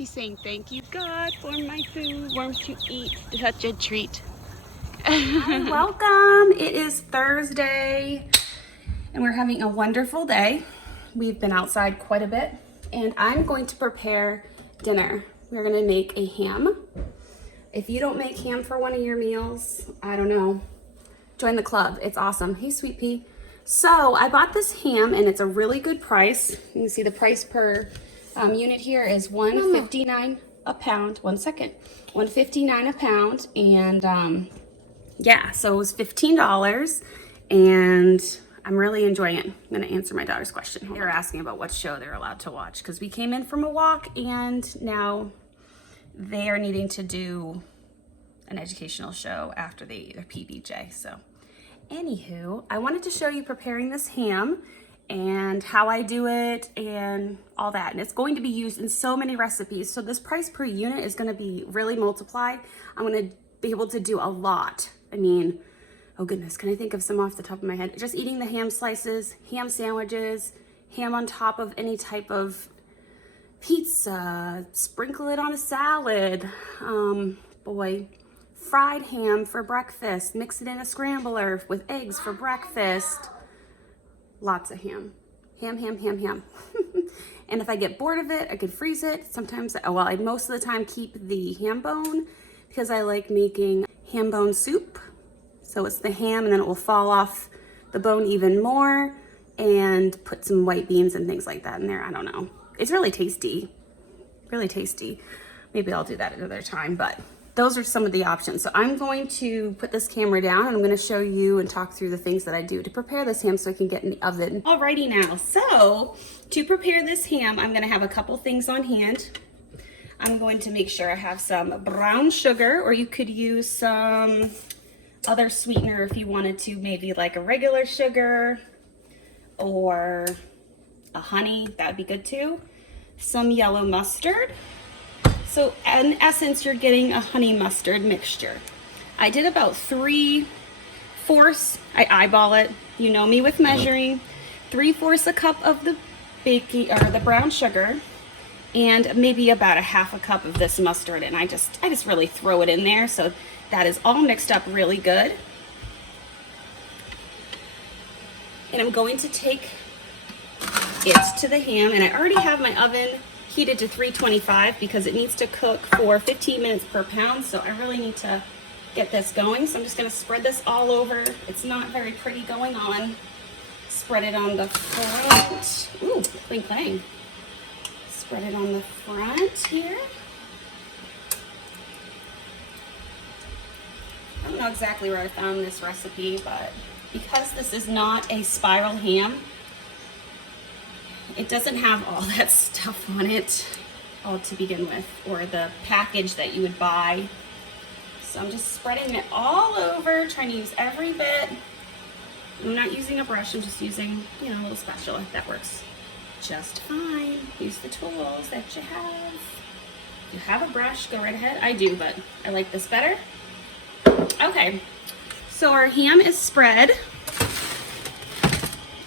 He's saying, thank you, God, for my food. Warm to eat. Such a treat. Hi, welcome. It is Thursday, and we're having a wonderful day. We've been outside quite a bit, and I'm going to prepare dinner. We're going to make a ham. If you don't make ham for one of your meals, I don't know. Join the club. It's awesome. Hey, Sweet Pea. So I bought this ham, and it's a really good price. You can see the price per unit here is $1.59 a pound. 1 second. $1.59 a pound, and yeah, so it was $15, and I'm really enjoying it. I'm gonna answer my daughter's question. They were asking about what show they're allowed to watch because we came in from a walk, and now they are needing to do an educational show after they eat their PBJ. So anywho, I wanted to show you preparing this ham and how I do it and all that. And it's going to be used in so many recipes. So this price per unit is gonna be really multiplied. I'm gonna be able to do a lot. I mean, oh goodness, can I think of some off the top of my head? Just eating the ham slices, ham sandwiches, ham on top of any type of pizza, sprinkle it on a salad. Fried ham for breakfast, mix it in a scrambler with eggs for breakfast. Lots of ham. Ham. And if I get bored of it, I could freeze it. Sometimes, I most of the time keep the ham bone because I like making ham bone soup. So it's the ham and then it will fall off the bone even more, and put some white beans and things like that in there. I don't know. It's really tasty. Really tasty. Maybe I'll do that another time, but those are some of the options. So I'm going to put this camera down, and I'm going to show you and talk through the things that I do to prepare this ham so I can get in the oven. Alrighty now, so to prepare this ham, I'm going to have a couple things on hand. I'm going to make sure I have some brown sugar, or you could use some other sweetener if you wanted to, maybe like a regular sugar or a honey, that would be good too. Some yellow mustard. So in essence, you're getting a honey mustard mixture. I did about 3/4, I eyeball it, you know me with measuring, 3/4 a cup of the baking or the brown sugar, and maybe about a 1/2 cup of this mustard, and I just really throw it in there so that is all mixed up really good. And I'm going to take it to the ham, and I already have my oven heated to 325 because it needs to cook for 15 minutes per pound, so I really need to get this going. So I'm just going to spread this all over. It's not very pretty going on. Spread it on the front. Ooh, cling clang. Spread it on the front here. I don't know exactly where I found this recipe, but because this is not a spiral ham, it doesn't have all that stuff on it all to begin with, or the package that you would buy. So I'm just spreading it all over, trying to use every bit. I'm not using a brush, I'm just using, a little spatula. That works just fine. Use the tools that you have. If you have a brush, go right ahead. I do, but I like this better. Okay, so our ham is spread.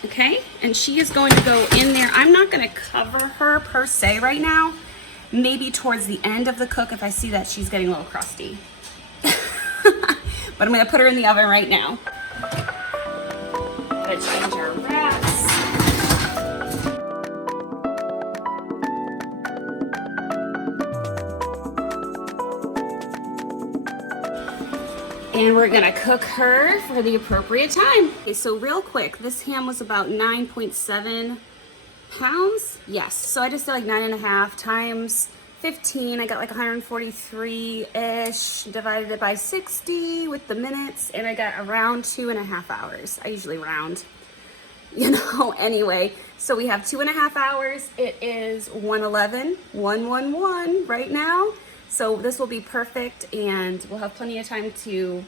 Okay, and she is going to go in there. I'm not going to cover her per se right now. Maybe towards the end of the cook if I see that she's getting a little crusty. But I'm going to put her in the oven right now. Gotta change our wraps. And we're gonna cook her for the appropriate time. Okay, so real quick, this ham was about 9.7 pounds. Yes, so I just did like 9.5 times 15. I got like 143-ish, divided it by 60 with the minutes, and I got around 2.5 hours. I usually round, anyway. So we have 2.5 hours. It is 1:11 right now. So this will be perfect, and we'll have plenty of time to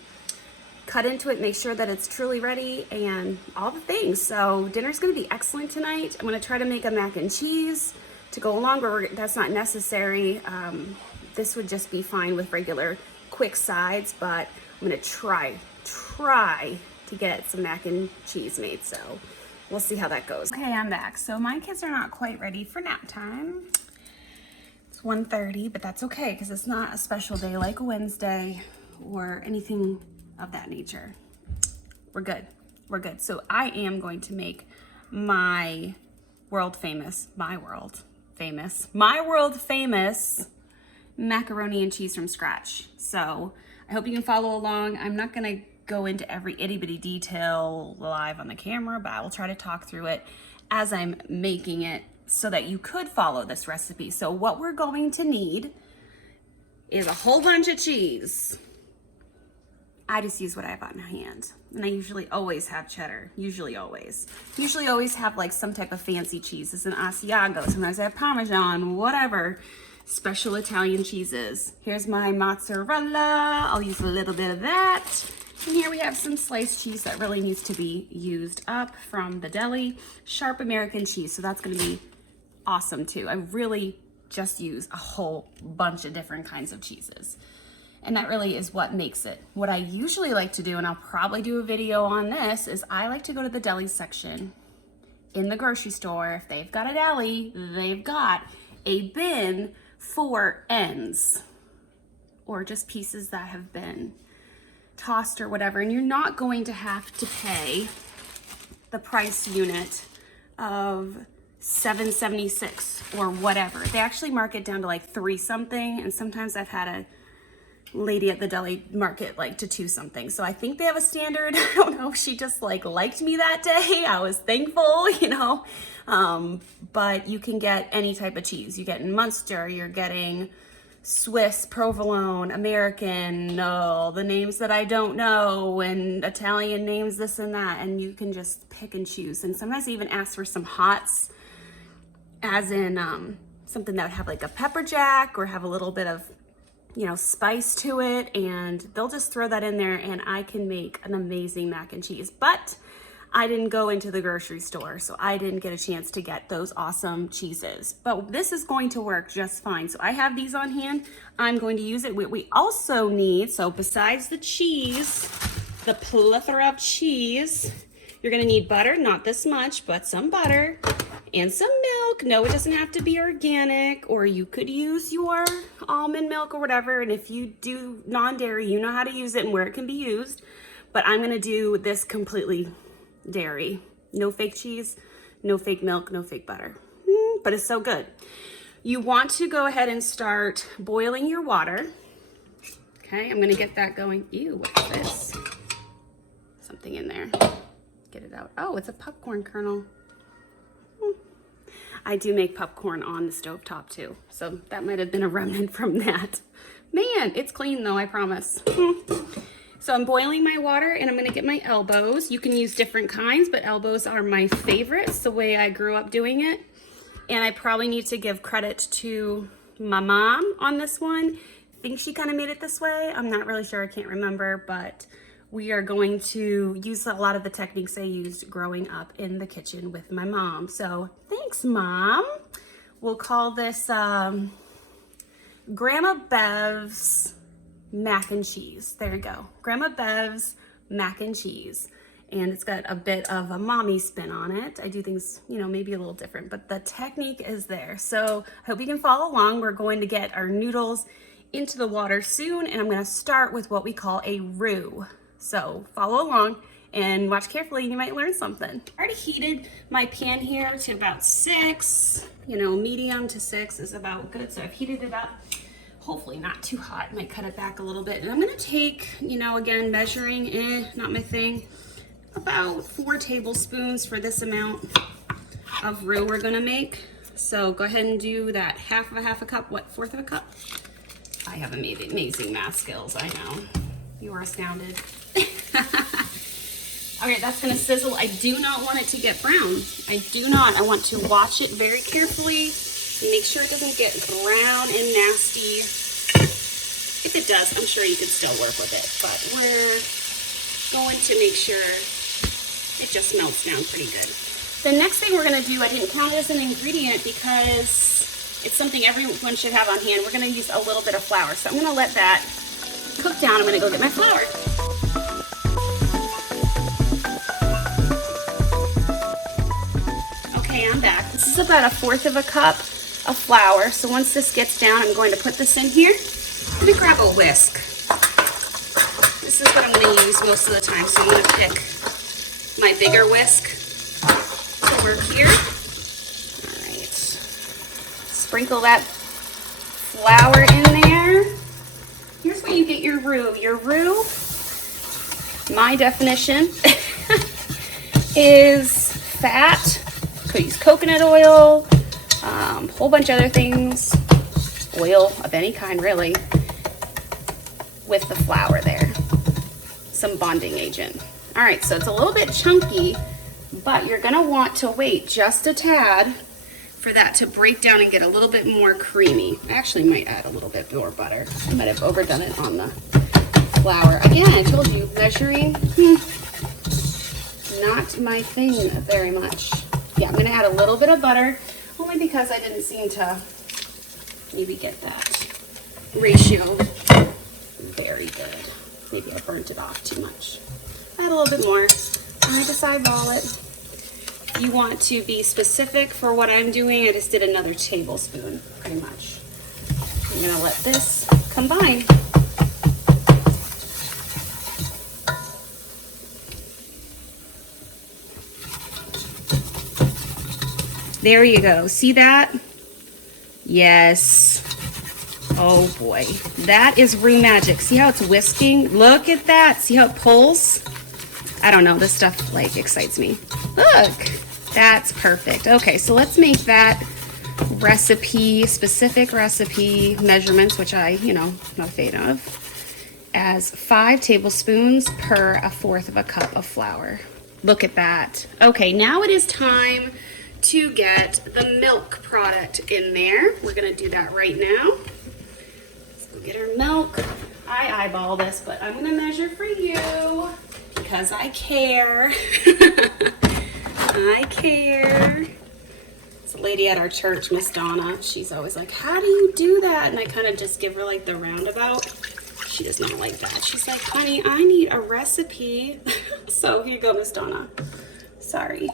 cut into it, make sure that it's truly ready, and all the things. So dinner's gonna be excellent tonight. I'm gonna try to make a mac and cheese to go along, but that's not necessary. This would just be fine with regular quick sides, but I'm gonna try to get some mac and cheese made, so we'll see how that goes. Okay, I'm back. So my kids are not quite ready for nap time. It's 1:30, but that's okay because it's not a special day like a Wednesday or anything of that nature. We're good. We're good. So I am going to make my world famous macaroni and cheese from scratch. So I hope you can follow along. I'm not gonna go into every itty bitty detail live on the camera, but I will try to talk through it as I'm making it so that you could follow this recipe. So what we're going to need is a whole bunch of cheese. I just use what I have on hand. And I usually always have cheddar, usually always have like some type of fancy cheese. It's an Asiago, sometimes I have Parmesan, whatever. Special Italian cheeses. Here's my mozzarella. I'll use a little bit of that. And here we have some sliced cheese that really needs to be used up from the Deli. Sharp American cheese, so that's gonna be awesome too. I really just use a whole bunch of different kinds of cheeses. And that really is what makes it. What I usually like to do, and I'll probably do a video on this, is I like to go to the deli section in the grocery store. If they've got a deli, they've got a bin for ends or just pieces that have been tossed or whatever. And you're not going to have to pay the price unit of $7.76 or whatever. They actually mark it down to like $3 something, and sometimes I've had a lady at the deli mark it like to $2 something. So I think they have a standard. I don't know if she just like liked me that day. I was thankful, you know. But you can get any type of cheese. You get Munster, you're getting Swiss, provolone, American, the names that I don't know, and Italian names, this and that, and you can just pick and choose. And sometimes I even ask for some hots, as in something that would have like a pepper jack or have a little bit of, you know, spice to it, and they'll just throw that in there and I can make an amazing mac and cheese. But I didn't go into the grocery store, so I didn't get a chance to get those awesome cheeses. But this is going to work just fine. So I have these on hand. I'm going to use it. We also need, so besides the cheese, the plethora of cheese, you're gonna need butter, not this much, but some butter, and some milk. No, it doesn't have to be organic, or you could use your almond milk or whatever. And if you do non-dairy, you know how to use it and where it can be used. But I'm gonna do this completely dairy. No fake cheese, no fake milk, no fake butter. But it's so good. You want to go ahead and start boiling your water. Okay, I'm gonna get that going. Ew, what's this? Something in there. Get it out. Oh, it's a popcorn kernel. I do make popcorn on the stovetop too, so that might have been a remnant from that. Man, it's clean though, I promise. So I'm boiling my water and I'm gonna get my elbows. You can use different kinds, but elbows are my favorites, the way I grew up doing it. And I probably need to give credit to my mom on this one. I think she kind of made it this way. I'm not really sure, I can't remember, but we are going to use a lot of the techniques I used growing up in the kitchen with my mom. So thanks, Mom. We'll call this Grandma Bev's mac and cheese. There you go. Grandma Bev's mac and cheese. And it's got a bit of a mommy spin on it. I do things, you know, maybe a little different, but the technique is there. So I hope you can follow along. We're going to get our noodles into the water soon, and I'm going to start with what we call a roux. So follow along and watch carefully and you might learn something. I already heated my pan here to about 6, you know, medium to 6 is about good. So I've heated it up, hopefully not too hot. Might cut it back a little bit. And I'm gonna take, you know, again, measuring, not my thing, about 4 tablespoons for this amount of roux we're gonna make. So go ahead and do that half a cup, what, 1/4 of a cup? I have amazing math skills, I know. You are astounded. Okay, that's gonna sizzle. I do not want it to get brown. I do not. I want to watch it very carefully. Make sure it doesn't get brown and nasty. If it does, I'm sure you could still work with it, but we're going to make sure it just melts down pretty good. The next thing we're gonna do, I didn't count it as an ingredient because it's something everyone should have on hand. We're gonna use a little bit of flour. So I'm gonna let that cook down. I'm gonna go get my flour. Okay, I'm back. This is about 1/4 of a cup of flour. So once this gets down, I'm going to put this in here. Let me grab a whisk. This is what I'm going to use most of the time, so I'm going to pick my bigger whisk to work here. All right. Sprinkle that flour in there. Here's where you get your roux. Your roux, my definition, is fat. Could use coconut oil, a whole bunch of other things, oil of any kind really, with the flour there. Some bonding agent. All right, so it's a little bit chunky, but you're gonna want to wait just a tad for that to break down and get a little bit more creamy. I actually might add a little bit more butter. I might have overdone it on the flour. Again, I told you, measuring, not my thing very much. Yeah, I'm gonna add a little bit of butter, only because I didn't seem to maybe get that ratio very good. Maybe I burnt it off too much. Add a little bit more. I just eyeball it. You want to be specific for what I'm doing. I just did another tablespoon, pretty much. I'm gonna let this combine. There you go. See that? Yes. Oh boy. That is roux magic. See how it's whisking? Look at that. See how it pulls? I don't know. This stuff like excites me. Look. That's perfect. Okay, so let's make that recipe, specific recipe measurements, which I, not a fan of, as 5 tablespoons per 1/4 of a cup of flour. Look at that. Okay, now it is time to get the milk product in there. We're gonna do that right now. Let's go get our milk. I eyeball this, but I'm gonna measure for you because I care. I care. It's a lady at our church, Miss Donna. She's always like, how do you do that? And I kind of just give her like the roundabout. She does not like that. She's like, honey, I need a recipe. So here you go, Miss Donna. Sorry,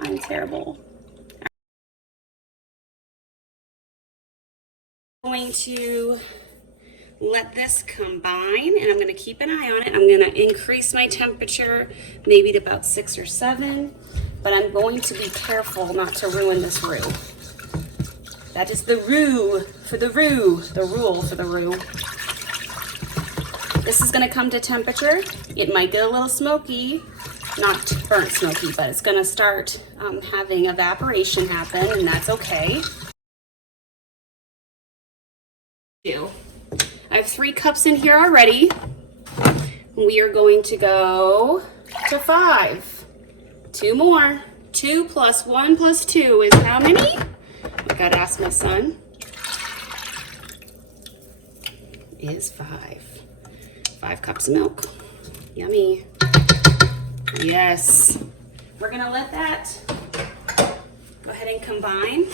I'm terrible. I'm going to let this combine, and I'm going to keep an eye on it. I'm going to increase my temperature maybe to about 6 or 7, but I'm going to be careful not to ruin this roux. That is the roux for the roux, the rule for the roux. This is going to come to temperature. It might get a little smoky, not burnt smoky, but it's going to start having evaporation happen, and that's okay. I have 3 cups in here already. We are going to go to 5. 2 more. 2 plus 1 plus 2 is how many? I gotta ask my son. Is 5. 5 cups of milk. Yummy. Yes. We're gonna let that go ahead and combine.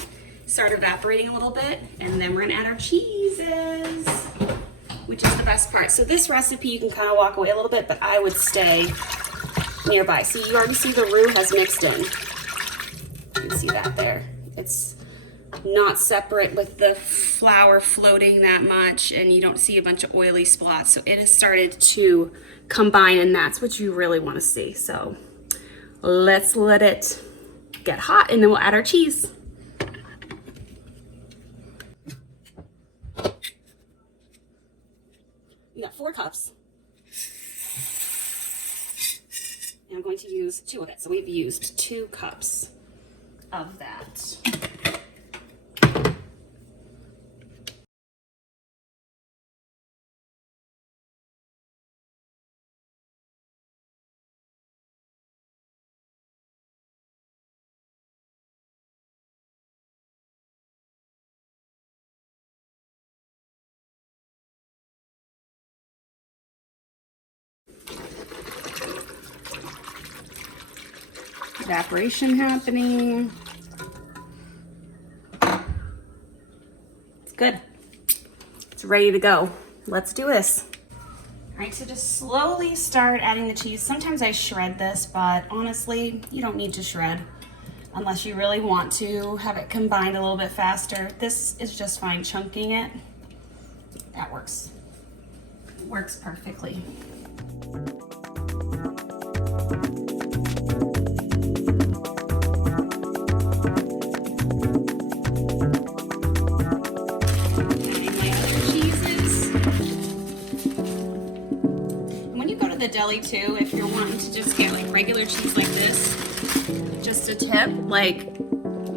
Start evaporating a little bit, and then we're gonna add our cheeses, which is the best part. So this recipe, you can kind of walk away a little bit, but I would stay nearby. See, you already see the roux has mixed in. You can see that there. It's not separate with the flour floating that much, and you don't see a bunch of oily spots. So it has started to combine, and that's what you really want to see. So let's let it get hot, and then we'll add our cheese. We got 4 cups. And I'm going to use 2 of it. So we've used 2 cups of that. Evaporation happening. It's good. It's ready to go. Let's do this. All right, so just slowly start adding the cheese. Sometimes I shred this, but honestly, you don't need to shred. unless you really want to have it combined a little bit faster. This is just fine chunking it. That works perfectly. The deli too, if you're wanting to just get like regular cheese like this, just a tip, like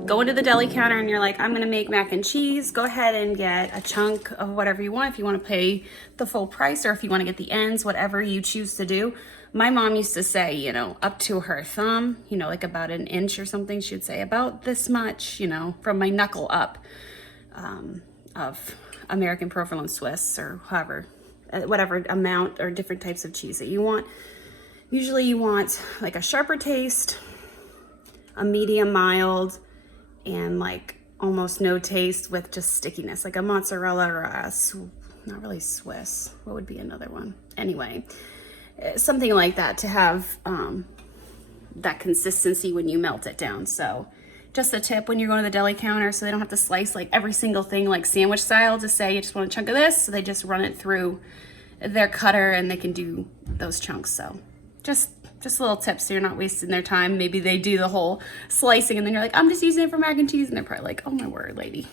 go into the deli counter and you're like, I'm gonna make mac and cheese, go ahead and get a chunk of whatever you want. If you want to pay the full price or if you want to get the ends, whatever you choose to do. My mom used to say, you know, up to her thumb, you know, like about an inch or something, she'd say about this much, you know, from my knuckle up, of American provolone Swiss or however, whatever amount or different types of cheese that you want. Usually you want like a sharper taste, a medium mild, and like almost no taste with just stickiness, like a mozzarella or a, not really Swiss, what would be another one? Anyway, something like that to have that consistency when you melt it down. So just a tip when you're going to the deli counter, so they don't have to slice like every single thing like sandwich style to say you just want a chunk of this, so they just run it through their cutter and they can do those chunks. So just little tips so you're not wasting their time. Maybe they do the whole slicing and then you're like, I'm just using it for mac and cheese, and they're probably like, oh my word, lady.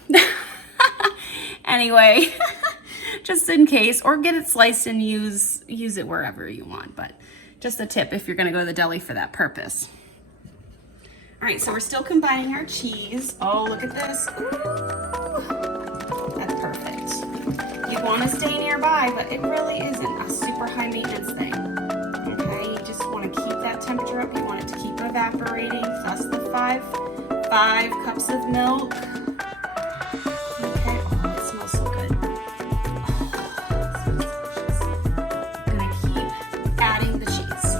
Anyway, just in case, or get it sliced and use it wherever you want, but just a tip if you're gonna go to the deli for that purpose. All right, so we're still combining our cheese. Oh, look at this. Ooh, that's perfect. You want to stay nearby, but it really isn't a super high maintenance thing. Okay, you just want to keep that temperature up. You want it to keep evaporating. Thus the five cups of milk. Okay, oh, it smells so good. Oh, it smells delicious. I'm gonna keep adding the cheese.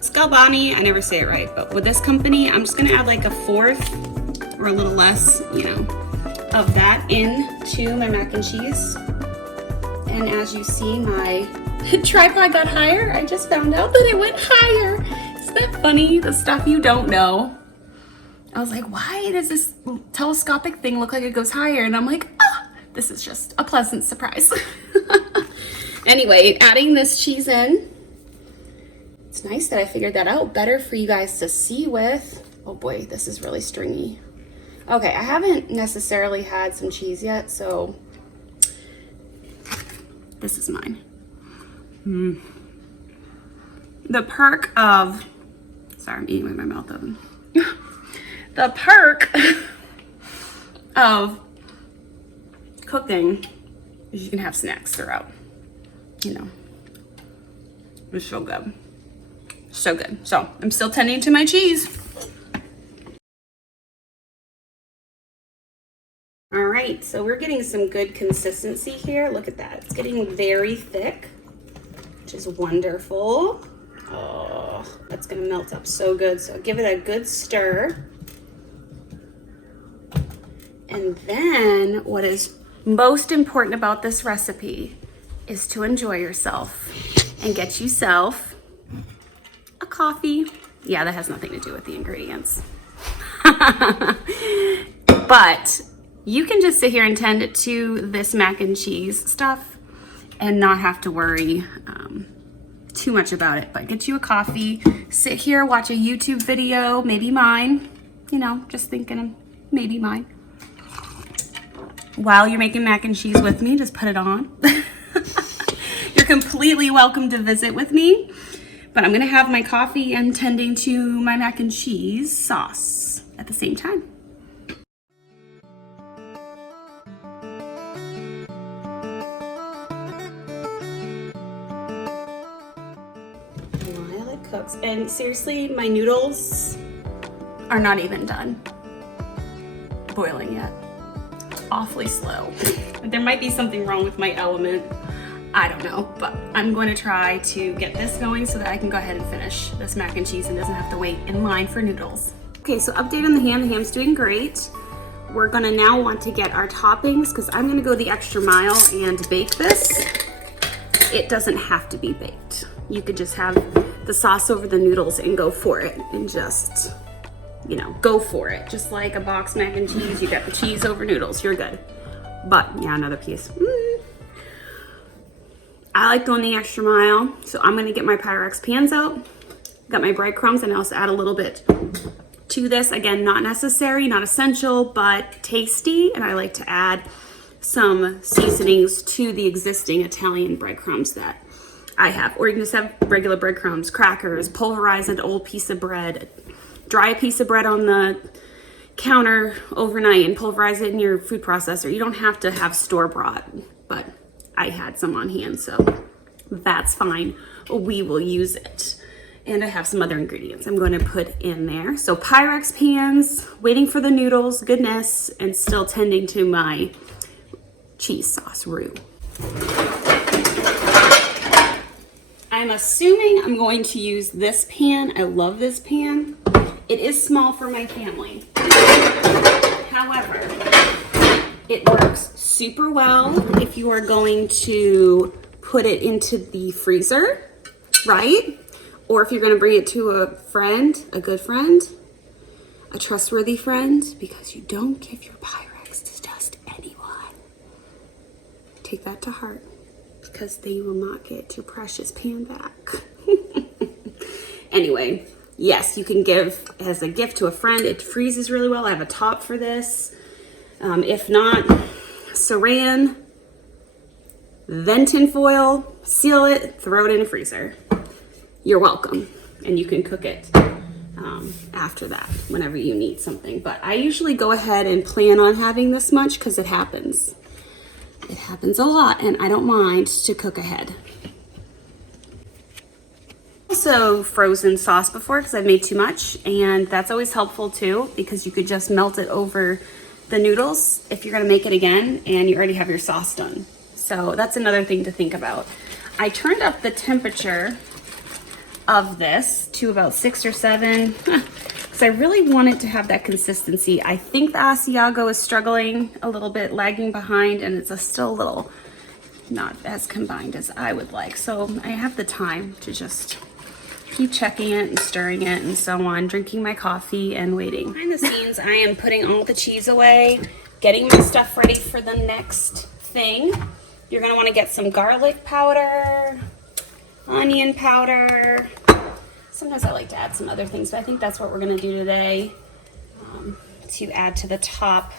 Scalbani, I never say it right, but with this company, I'm just gonna add like a fourth or a little less, you know, of that into my mac and cheese. And as you see, my tripod got higher. I just found out that it went higher. Isn't that funny? The stuff you don't know. I was like, why does this telescopic thing look like it goes higher? And I'm like, this is just a pleasant surprise. Anyway, adding this cheese in. It's nice that I figured that out better for you guys to see with. Oh boy, this is really stringy. Okay, I haven't necessarily had some cheese yet, so this is mine. The perk of, sorry, I'm eating with my mouth open. The perk of cooking is you can have snacks throughout, you know. It's so good. So good. So I'm still tending to my cheese. All right, so we're getting some good consistency here. Look at that. It's getting very thick, which is wonderful. Oh, that's gonna melt up so good. So give it a good stir. And then what is most important about this recipe is to enjoy yourself and get yourself a coffee. Yeah, that has nothing to do with the ingredients. But you can just sit here and tend to this mac and cheese stuff and not have to worry too much about it. But get you a coffee, sit here, watch a YouTube video, maybe mine, you know, just thinking of maybe mine. While you're making mac and cheese with me, just put it on. You're completely welcome to visit with me. But I'm gonna have my coffee and tending to my mac and cheese sauce at the same time. While it cooks, and seriously, my noodles are not even done boiling yet. Awfully slow. There might be something wrong with my element. I don't know, but I'm going to try to get this going so that I can go ahead and finish this mac and cheese and doesn't have to wait in line for noodles. Okay, so update on the ham. The ham's doing great. We're gonna now want to get our toppings because I'm gonna go the extra mile and bake this. it doesn't have to be baked. You could just have the sauce over the noodles and go for it and just, you know, go for it. Just like a box mac and cheese, you got the cheese over noodles, you're good. But yeah, another piece. I like going the extra mile, so I'm gonna get my Pyrex pans out. Got my breadcrumbs, and I also add a little bit to this. Again, not necessary, not essential, but tasty. And I like to add some seasonings to the existing Italian breadcrumbs that I have. Or you can just have regular breadcrumbs, crackers, pulverize an old piece of bread, dry a piece of bread on the counter overnight and pulverize it in your food processor. You don't have to have store-bought, but I had some on hand, so that's fine. We will use it. And I have some other ingredients I'm going to put in there. So Pyrex pans, waiting for the noodles, goodness, and still tending to my cheese sauce, Roux. I'm assuming I'm going to use this pan. I love this pan. It is small for my family. However, it works super well if you are going to put it into the freezer, right? Or if you're going to bring it to a friend, a good friend, a trustworthy friend, because you don't give your Pyrex to just anyone. Take that to heart, because they will not get your precious pan back. Anyway, yes, you can give as a gift to a friend. It freezes really well. I have a top for this. If not, saran, then tin foil, seal it, throw it in a freezer. You're welcome. And you can cook it after that, whenever you need something. But I usually go ahead and plan on having this much because it happens. It happens a lot, and I don't mind to cook ahead. Also frozen sauce before because I've made too much, and that's always helpful too because you could just melt it over the noodles if you're gonna make it again and you already have your sauce done. So that's another thing to think about. I turned up the temperature of this to about 6 or 7 because I really wanted to have that consistency. I think the Asiago is struggling a little bit, lagging behind, and it's still a little not as combined as I would like. So I have the time to just keep checking it and stirring it and so on, drinking my coffee and waiting. Behind the scenes, I am putting all the cheese away, getting my stuff ready for the next thing. You're gonna wanna get some garlic powder, onion powder. Sometimes I like to add some other things, but I think that's what we're gonna do today, to add to the top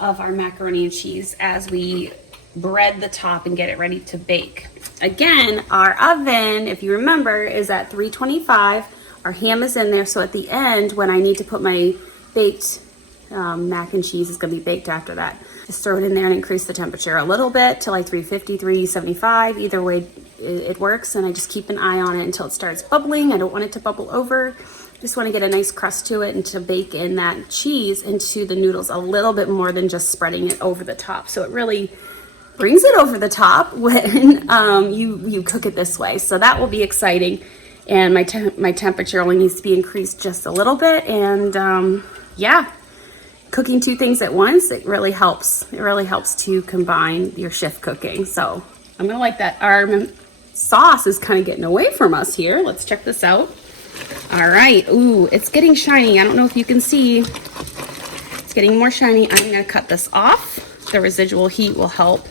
of our macaroni and cheese as we bread the top and get it ready to bake. Again, our oven, if you remember, is at 325. Our ham is in there, so at the end, when I need to put my baked mac and cheese, is gonna be baked after that. Just throw it in there and increase the temperature a little bit to like 350, 375. Either way, it works, and I just keep an eye on it until it starts bubbling. I don't want it to bubble over. Just want to get a nice crust to it and to bake in that cheese into the noodles a little bit more than just spreading it over the top. So it really brings it over the top when you cook it this way. So that will be exciting. And my temperature only needs to be increased just a little bit. And yeah, cooking two things at once, it really helps. It really helps to combine your shift cooking. So I'm gonna like that. Our sauce is kind of getting away from us here. Let's check this out. All right, ooh, it's getting shiny. I don't know if you can see. It's getting more shiny. I'm gonna cut this off. The residual heat will help.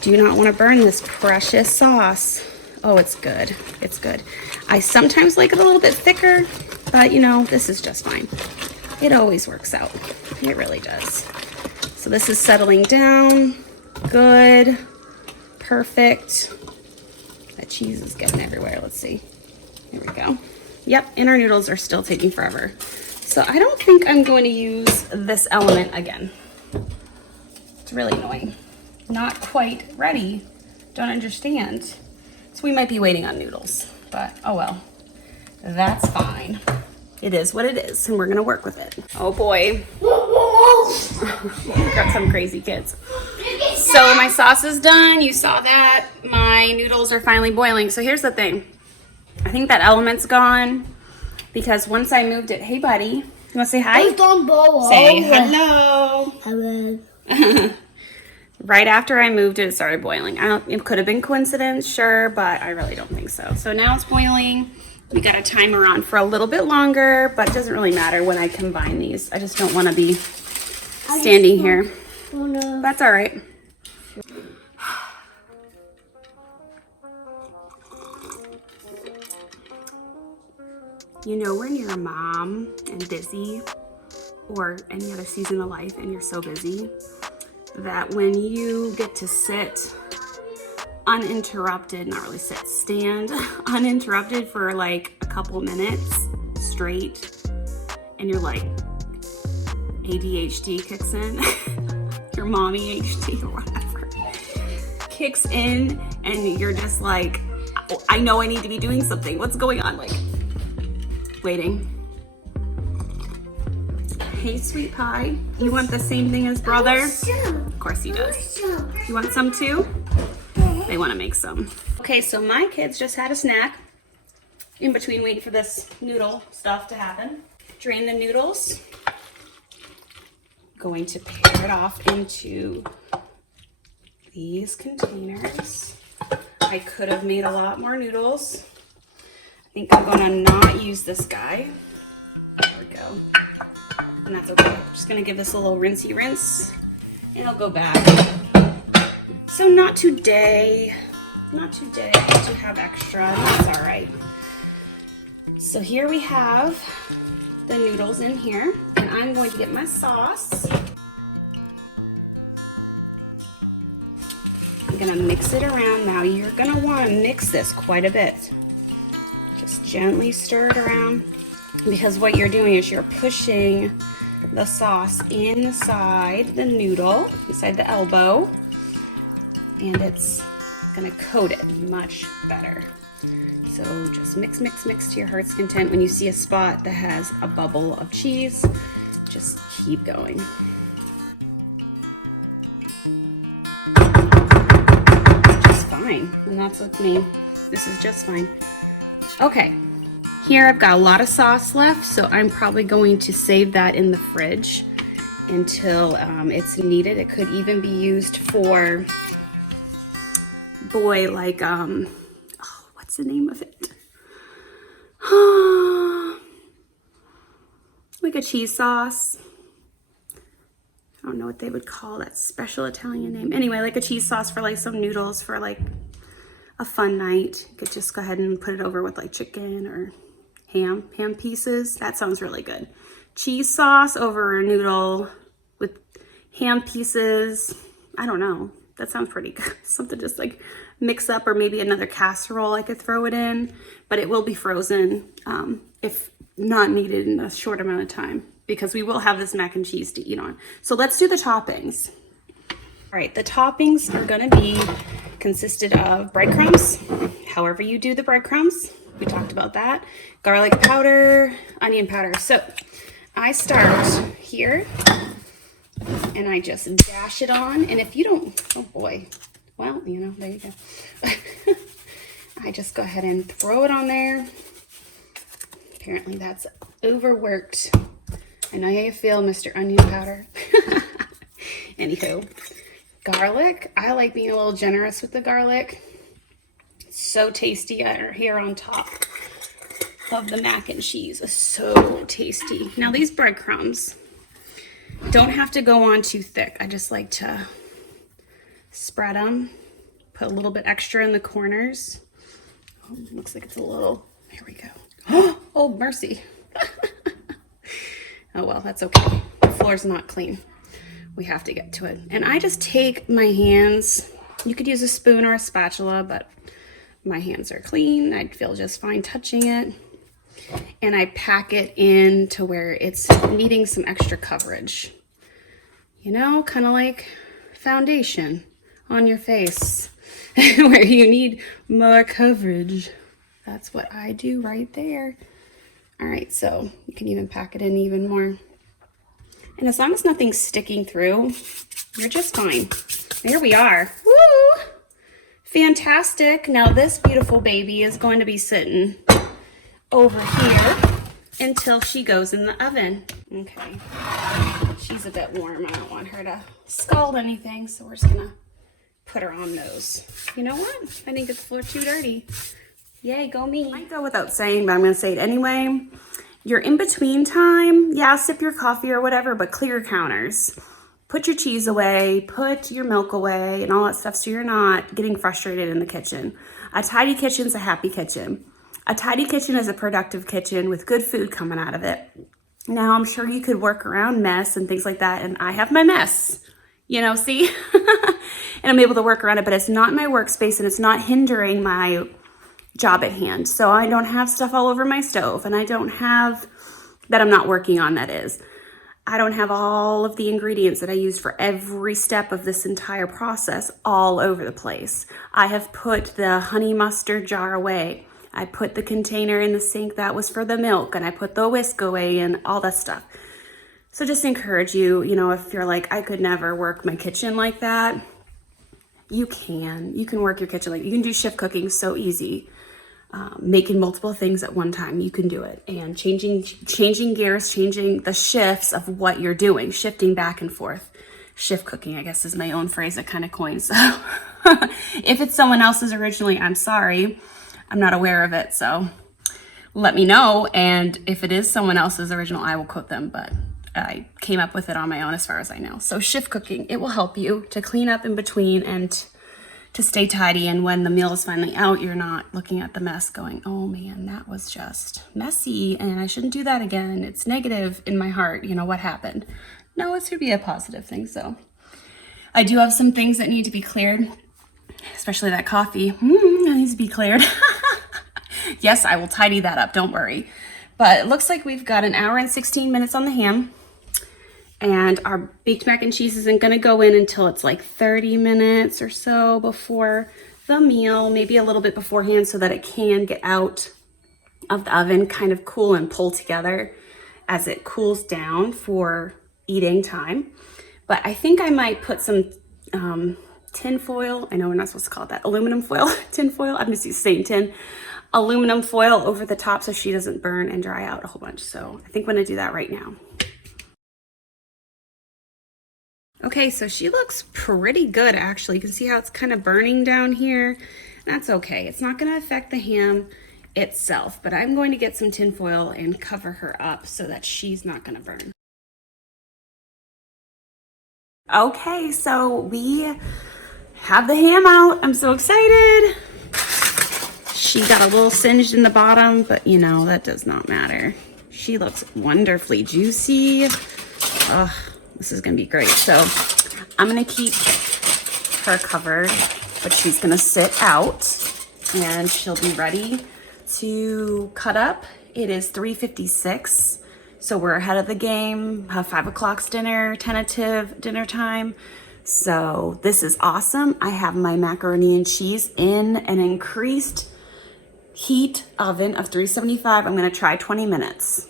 Do not want to burn this precious sauce. Oh, it's good. It's good. I sometimes like it a little bit thicker, but you know, this is just fine. It always works out. It really does. So this is settling down. Good. Perfect. That cheese is getting everywhere. Let's see. There we go. Yep, and our noodles are still taking forever. So I don't think I'm going to use this element again. It's really annoying. Not quite ready. Don't understand. So we might be waiting on noodles, but oh well. That's fine. It is what it is, and we're gonna work with it. Oh boy. We've got some crazy kids. So my sauce is done. You saw that. My noodles are finally boiling. So here's the thing. I think that element's gone because once I moved it, hey buddy, you wanna say hi? Say hello. Hello. Right after I moved it, it started boiling. It could have been coincidence, sure, but I really don't think so. So now it's boiling. We got a timer on for a little bit longer, but it doesn't really matter when I combine these. I just don't want to be standing here. That's all right. You know when you're a mom and busy, or any other season of life and you're so busy, that when you get to sit uninterrupted, not really sit, stand uninterrupted for like a couple minutes straight, and you're like, ADHD kicks in, your mommy HD or whatever kicks in, and you're just like, I know I need to be doing something. What's going on? Like, waiting. Hey, sweet pie. You want the same thing as brother? Of course he does. You want some too? They want to make some. Okay, so my kids just had a snack in between waiting for this noodle stuff to happen. Drain the noodles. Going to pair it off into these containers. I could have made a lot more noodles. I think I'm going to not use this guy. There we go. And that's okay. I'm just gonna give this a little rinsey rinse and I'll go back. So not today, not today, I do have extra, that's all right. So here we have the noodles in here, and I'm going to get my sauce. I'm gonna mix it around. Now you're gonna wanna mix this quite a bit. Just gently stir it around, because what you're doing is you're pushing the sauce inside the noodle, inside the elbow, and it's gonna coat it much better. So just mix, mix, mix to your heart's content. When you see a spot that has a bubble of cheese, just keep going. Just fine, and that's with me. This is just fine. Okay. Here I've got a lot of sauce left, so I'm probably going to save that in the fridge until it's needed. It could even be used for, boy, like, oh, what's the name of it? Like a cheese sauce. I don't know what they would call that special Italian name. Anyway, like a cheese sauce for like some noodles for like a fun night. You could just go ahead and put it over with like chicken or ham pieces. That sounds really good. Cheese sauce over a noodle with ham pieces. I don't know. That sounds pretty good. Something just like mix up, or maybe another casserole I could throw it in, but it will be frozen if not needed in a short amount of time, because we will have this mac and cheese to eat on. So let's do the toppings. All right, the toppings are gonna be consisted of breadcrumbs, however you do the breadcrumbs. We talked about that. Garlic powder, onion powder. So I start here and I just dash it on. And if you don't, oh boy, well, you know, there you go. I just go ahead and throw it on there. Apparently that's overworked. I know how you feel, Mr. Onion Powder. Anywho, garlic. I like being a little generous with the garlic. So tasty here on top of the mac and cheese. Is so tasty. Now these breadcrumbs don't have to go on too thick. I just like to spread them, put a little bit extra in the corners. Oh, looks like it's a little, here we go. Oh, mercy. Oh well, that's okay. The floor's not clean. We have to get to it. And I just take my hands, you could use a spoon or a spatula, but my hands are clean. I'd feel just fine touching it. And I pack it in to where it's needing some extra coverage. You know, kind of like foundation on your face where you need more coverage. That's what I do right there. All right, so you can even pack it in even more. And as long as nothing's sticking through, you're just fine. There we are. Woo! Fantastic. Now this beautiful baby is going to be sitting over here until she goes in the oven. Okay, she's a bit warm. I don't want her to scald anything, so we're just gonna put her on those. You know what? I didn't get the floor too dirty. Yay, go me. Might go without saying, but I'm gonna say it anyway. Your in-between time, yeah, sip your coffee or whatever, but clear your counters. Put your cheese away, put your milk away, and all that stuff so you're not getting frustrated in the kitchen. A tidy kitchen's a happy kitchen. A tidy kitchen is a productive kitchen with good food coming out of it. Now, I'm sure you could work around mess and things like that, and I have my mess, you know, see? And I'm able to work around it, but it's not my workspace and it's not hindering my job at hand. So I don't have stuff all over my stove, and I don't have, that I'm not working on, that is. I don't have all of the ingredients that I use for every step of this entire process all over the place. I have put the honey mustard jar away. I put the container in the sink that was for the milk, and I put the whisk away and all that stuff. So just encourage you, you know, if you're like, I could never work my kitchen like that, you can. You can work your kitchen like, you can do shift cooking so easy. Making multiple things at one time, you can do it. And changing gears, changing the shifts of what you're doing, shifting back and forth. Shift cooking, I guess, is my own phrase I kind of coined. So if it's someone else's originally, I'm sorry. I'm not aware of it, so let me know. And if it is someone else's original, I will quote them, but I came up with it on my own as far as I know. So shift cooking, it will help you to clean up in between and to stay tidy. And when the meal is finally out, you're not looking at the mess going, oh man, that was just messy and I shouldn't do that again. It's negative in my heart. You know, what happened? No, it should be a positive thing. So I do have some things that need to be cleared, especially that coffee. That needs to be cleared. Yes, I will tidy that up. Don't worry. But it looks like we've got 1 hour and 16 minutes on the ham. And our baked mac and cheese isn't gonna go in until it's like 30 minutes or so before the meal, maybe a little bit beforehand so that it can get out of the oven, kind of cool and pull together as it cools down for eating time. But I think I might put some tin foil. I know we're not supposed to call it that. Aluminum foil, tin foil. I'm just used to saying tin. Aluminum foil over the top so she doesn't burn and dry out a whole bunch. So I think I'm gonna do that right now. Okay, so she looks pretty good actually. You can see how it's kind of burning down here. That's okay. It's not going to affect the ham itself, but I'm going to get some tin foil and cover her up so that she's not going to burn. Okay, so we have the ham out. I'm so excited. She got a little singed in the bottom, but you know, that does not matter. She looks wonderfully juicy. Ugh. This is gonna be great. So I'm gonna keep her covered, but she's gonna sit out and she'll be ready to cut up. It is 3:56, so we're ahead of the game. 5 o'clock's dinner, tentative dinner time. So this is awesome. I have my macaroni and cheese in an increased heat oven of 375. I'm gonna try 20 minutes.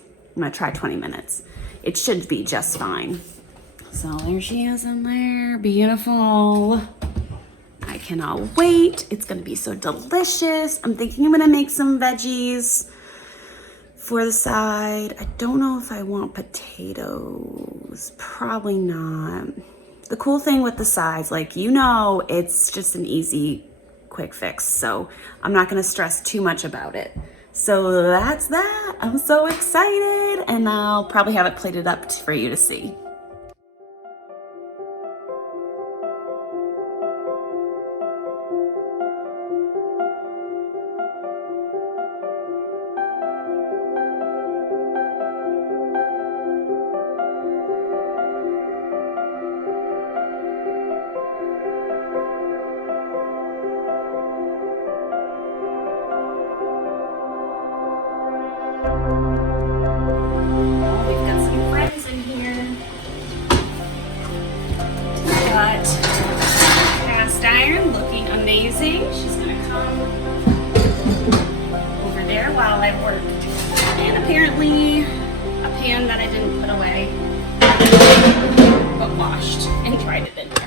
It should be just fine. So there she is in there, beautiful. I cannot wait. It's gonna be so delicious. I'm thinking I'm gonna make some veggies for the side. I don't know if I want potatoes, probably not. The cool thing with the sides, like, you know, it's just an easy, quick fix. So I'm not gonna stress too much about it. So that's that. I'm so excited, and I'll probably have it plated up for you to see. Cast iron looking amazing. She's gonna come over there while I work. And apparently a pan that I didn't put away but washed and tried it in.